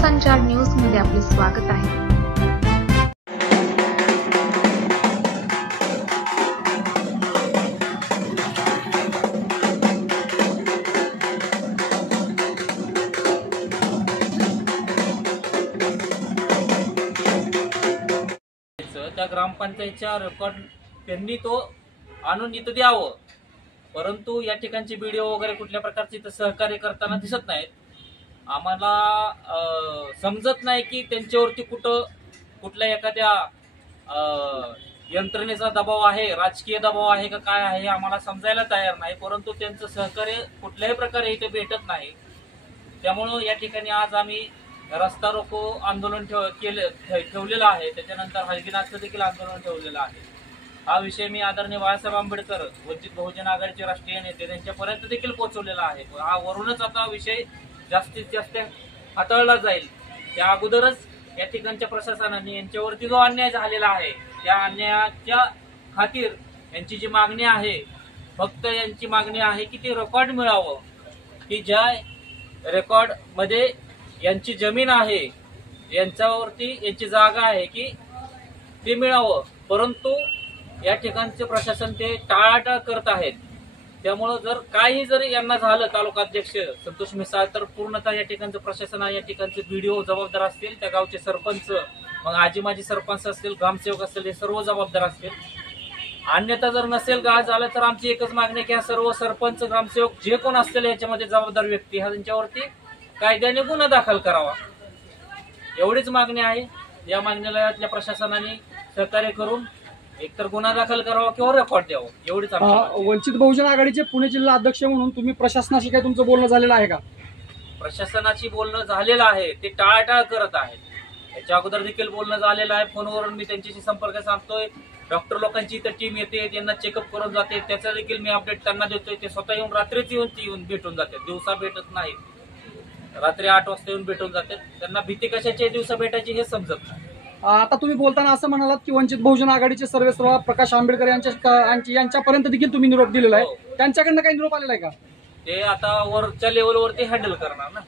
Vishwasanchar news मध्ये आपले स्वागत आहे। त्या ग्रामपंचायतच्या रेकॉर्ड त्यांनी तो आणून इथं द्यावं, परंतु या ठिकाणचे व्हिडिओ वगैरे कुठल्या प्रकारचे इथं सहकार्य करताना दिसत नाहीत। आम्हाला समजत नाही की त्यांच्यावरती कुठल्या एखाद्या यंत्रणेचा दबाव आहे, राजकीय दबाव आहे का काय आहे, आम्हाला समजायला तयार नाही। परंतु त्यांचं सहकार्य कुठल्याही प्रकारे इथे भेटत नाही। त्यामुळे या ठिकाणी आज आम्ही रस्ता रोको आंदोलन ठेवलेलं आहे। त्याच्यानंतर हलगीनाथचं देखील आंदोलन ठेवलेलं आहे। हा विषय मी आदरणीय बाळासाहेब आंबेडकर वंचित बहुजन आघाडीचे राष्ट्रीय नेते त्यांच्यापर्यंत देखील पोहोचवलेला आहे। हा वरूनच आता विषय जास्तीत जास्त हाताळला जाईल। त्या अगोदरच या ठिकाणच्या प्रशासनाने यांच्यावरती जो अन्याय झालेला आहे त्या अन्यायाच्या खातीर यांची जी मागणी आहे, फक्त यांची मागणी आहे की ते रेकॉर्ड मिळावं, की ज्या रेकॉर्ड मध्ये यांची जमीन आहे, यांच्यावरती यांची जागा आहे की ते मिळावं। परंतु या ठिकाणचे प्रशासन ते टाळाटाळ करत आहेत। त्यामुळे जर काही जरी यांना झालं, तालुका अध्यक्ष संतोष मिसाळ, तर पूर्णतः या ठिकाणचं प्रशासन, या ठिकाणचे व्हिडिओ जबाबदार असतील, त्या गावचे सरपंच, मग आजी माजी सरपंच असतील, ग्रामसेवक असतील, हे सर्व जबाबदार असतील। अन्यथा जर नसेल काय झालं तर आमची एकच मागणी की सर्व सरपंच, ग्रामसेवक जे कोण असतील याच्यामध्ये जबाबदार व्यक्ती त्यांच्यावरती कायद्याने गुन्हा दाखल करावा, एवढीच मागणी आहे। या मागणीला यातल्या प्रशासनाने सहकार्य करून एकतर गुन्हा दाखल करावा किंवा रेकॉर्ड द्यावं, एवढीच। वंचित बहुजन आघाडीचे पुणे जिल्हा अध्यक्ष म्हणून तुम्ही प्रशासनाशी काय तुमचं बोलणं झालेलं आहे का? प्रशासनाशी बोलणं झालेलं आहे, ते टाळाटाळ करत आहेत। याच्या अगोदर देखील बोलणं झालेलं आहे, फोनवरून मी त्यांच्याशी संपर्क साधतोय। डॉक्टर लोकांची इथं टीम येते, त्यांना चेकअप करून जाते, त्याचा देखील मी अपडेट त्यांना देतोय। ते स्वतः येऊन रात्रीच येऊन भेटून जातात, दिवसा भेटत नाहीत। रात्री 8 वाजता येऊन भेटून जातात। त्यांना भीती कशाची दिवसा भेटायची हे समजत नाही। आता तुम्ही बोलताना असं म्हणालात की वंचित बहुजन आघाडीचे सर्वेसर्वा प्रकाश आंबेडकर यांच्यापर्यंत देखील तुम्ही निरोप दिलेला आहे, त्यांच्याकडनं काही निरोप आलेला आहे का? ते आता वरच्या लेवलवरती हँडल करणार ना,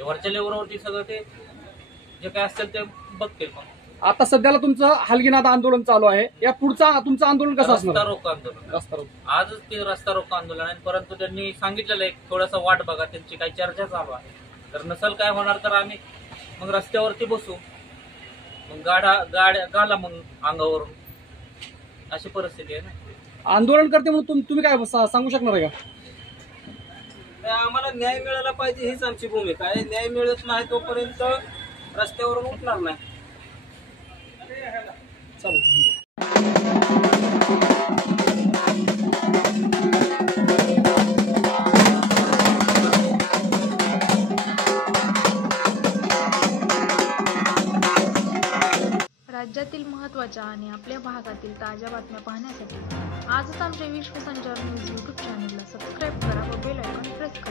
वरच्या लेवलवरती सगळं ते जे काय असेल ते बघतील। मग आता सध्याला तुमचं हलगीनाथ आंदोलन चालू आहे, या पुढचा तुमचं आंदोलन कसं असणार? रस्ता रोको आंदोलन, आजच ते रस्ता रोको आंदोलन आहे। परंतु त्यांनी सांगितलेलं एक थोडासा वाट बघा, त्यांची काही चर्चा चालू आहे। जर नसेल काय होणार तर आम्ही मग रस्त्यावरती बसू, मग गाड्या घाला मग अंगावरून, अशी परिस्थिती आहे ना। आंदोलन करते म्हणून तुम्ही काय सांगू शकणार आहे का? आम्हाला न्याय मिळाला पाहिजे हीच आमची भूमिका आहे। न्याय मिळत नाही तोपर्यंत रस्त्यावरून उठणार नाही। राज्यातील महत्त्वाच्या आणि आपल्या भागातील ताज्या बातम्या पाहण्यासाठी आजच आमच्या विश्वसंचार न्यूज YouTube चॅनलला सबस्क्राईब करा व बेल आयकॉन प्रेस करा।